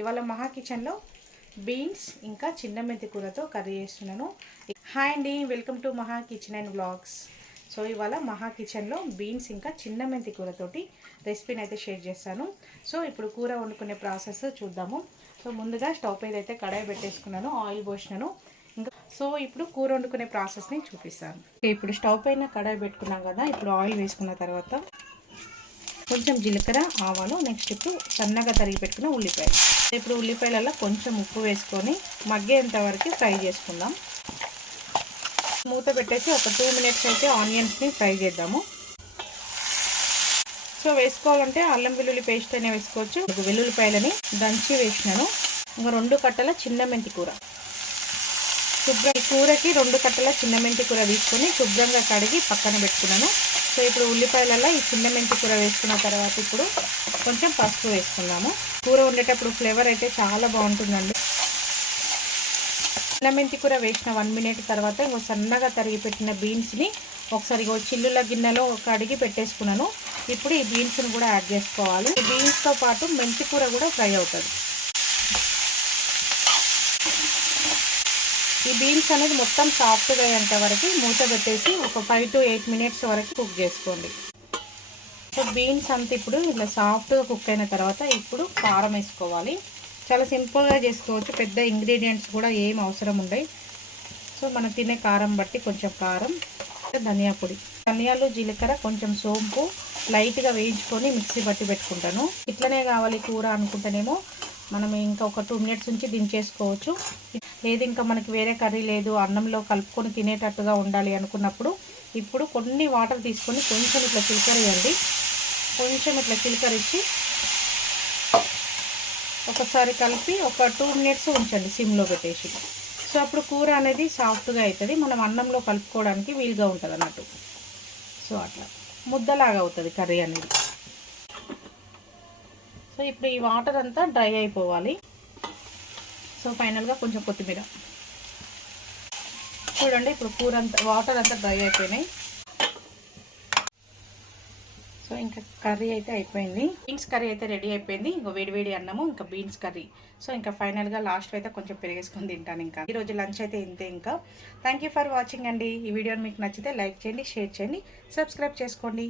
ఇవాళ మహా కిచెన్లో బీన్స్ ఇంకా చిన్న మెంతి కూరతో కర్రీ చేస్తున్నాను. హాయ్ అండి welcome to Maha kitchen and blogs so ఇవాళ మహా కిచెన్లో బీన్స్ ఇంకా చిన్న మెంతి కూరతోటి రెసిపీని అయితే షేర్ చేస్తాను. సో ఇప్పుడు కూర వండుకునే ప్రాసెస్ చూద్దాము. సో ముందుగా స్టవ్ మీద అయితే కడాయి పెట్టేసుకున్నాను ఆయిల్ పోసినాను. ఇంకా సో ఇప్పుడు కూర వండుకునే ప్రాసెస్ని చూపిస్తాను. ఇప్పుడు స్టవ్ పైన కడాయి పెట్టుకున్నాం కదా ఇప్పుడు ఆయిల్ వేసుకున్న తర్వాత కొంచెం జీలకర్ర ఆవాలు నెక్స్ట్ ఇప్పుడు సన్నగా తరిగి పెట్టుకున్న ఉల్లిపాయలు. ఇప్పుడు ఉల్లిపాయలలో కొంచెం ఉప్పు వేసుకొని మగ్గేంత వరకు ఫ్రై చేసుకుందాం. మూత పెట్టేసి ఒక టూ మినిట్స్ అయితే ఆనియన్స్ని ఫ్రై చేద్దాము. సో వేసుకోవాలంటే అల్లం వెల్లుల్లి పేస్ట్ అయినా వేసుకోవచ్చు. వెల్లుల్లిపాయలని దంచి వేసినాను. ఇంకా రెండు కట్టల చిన్న మెంతి కూర శుభ్రం ఈ కూరకి రెండు కట్టల చిన్న మెంతి కూర తీసుకొని శుభ్రంగా కడిగి పక్కన పెట్టుకున్నాను. సో ఇప్పుడు ఉల్లిపాయలలో ఈ చిన్న మెంతి కూర వేసుకున్న తర్వాత ఇప్పుడు కొంచెం పసుపు వేసుకున్నాము కూర వండేటప్పుడు ఫ్లేవర్ అయితే చాలా బాగుంటుందండి. చిన్న మెంతి కూర వేసిన వన్ మినిట్ తర్వాత ఇంకో సన్నగా తరిగి పెట్టిన బీన్స్ని ఒకసారి చిల్లుల గిన్నెలో కడిగి పెట్టేసుకున్నాను. ఇప్పుడు ఈ బీన్స్ని కూడా యాడ్ చేసుకోవాలి. ఈ బీన్స్తో పాటు మెంతి కూర కూడా ఫ్రై అవుతుంది. ఈ బీన్స్ అనేది మొత్తం సాఫ్ట్గా అయ్యేంత వరకు మూత పెట్టేసి ఒక ఫైవ్ టు ఎయిట్ మినిట్స్ వరకు కుక్ చేసుకోండి. సో బీన్స్ అంతా ఇప్పుడు ఇలా సాఫ్ట్గా కుక్ అయిన తర్వాత ఇప్పుడు కారం వేసుకోవాలి. చాలా సింపుల్గా చేసుకోవచ్చు. పెద్ద ఇంగ్రీడియంట్స్ కూడా ఏం అవసరం ఉండవు సో మనం తినే కారం బట్టి కొంచెం కారం ధనియా పొడి. ధనియాలు జీలకర్ర కొంచెం సోంపు లైట్గా వేయించుకొని మిక్సీ బట్టి పెట్టుకుంటాను. ఇట్లనే కావాలి కూర అనుకుంటేనేమో మనం ఇంకా ఒక టూ మినిట్స్ నుంచి దించేసుకోవచ్చు. లేదు ఇంకా మనకి వేరే కర్రీ లేదు అన్నంలో కలుపుకొని తినేటట్టుగా ఉండాలి అనుకున్నప్పుడు ఇప్పుడు కొన్ని వాటర్ తీసుకొని కొంచెం ఇట్లా చిలకర ఇవ్వండి కొంచెం ఇట్లా చిలకర ఇచ్చి ఒకసారి కలిపి ఒక టూ మినిట్స్ ఉంచండి సిమ్లో పెట్టేసి. సో అప్పుడు కూర అనేది సాఫ్ట్గా అవుతుంది మనం అన్నంలో కలుపుకోవడానికి వీలుగా ఉంటుంది అన్నట్టు సో అట్లా. ముద్దలాగా అవుతుంది కర్రీ అనేది. సో ఇప్పుడు ఈ వాటర్ అంతా డ్రై అయిపోవాలి. సో ఫైనల్గా కొంచెం కొత్తిమీర. చూడండి ఇప్పుడు కూర అంతా వాటర్ అంతా డ్రై అయిపోయినాయి. సో ఇంకా కర్రీ అయితే అయిపోయింది. బీన్స్ కర్రీ అయితే రెడీ అయిపోయింది. ఇంకా వేడివేడి అన్నము ఇంకా బీన్స్ కర్రీ. సో ఇంకా ఫైనల్గా లాస్ట్లో అయితే కొంచెం పెరిగేసుకొని తింటాను ఇంకా. ఈరోజు లంచ్ అయితే ఇంతే ఇంకా. థ్యాంక్ ఫర్ వాచింగ్ అండి. ఈ వీడియోని మీకు నచ్చితే లైక్ చేయండి షేర్ చేయండి సబ్స్క్రైబ్ చేసుకోండి.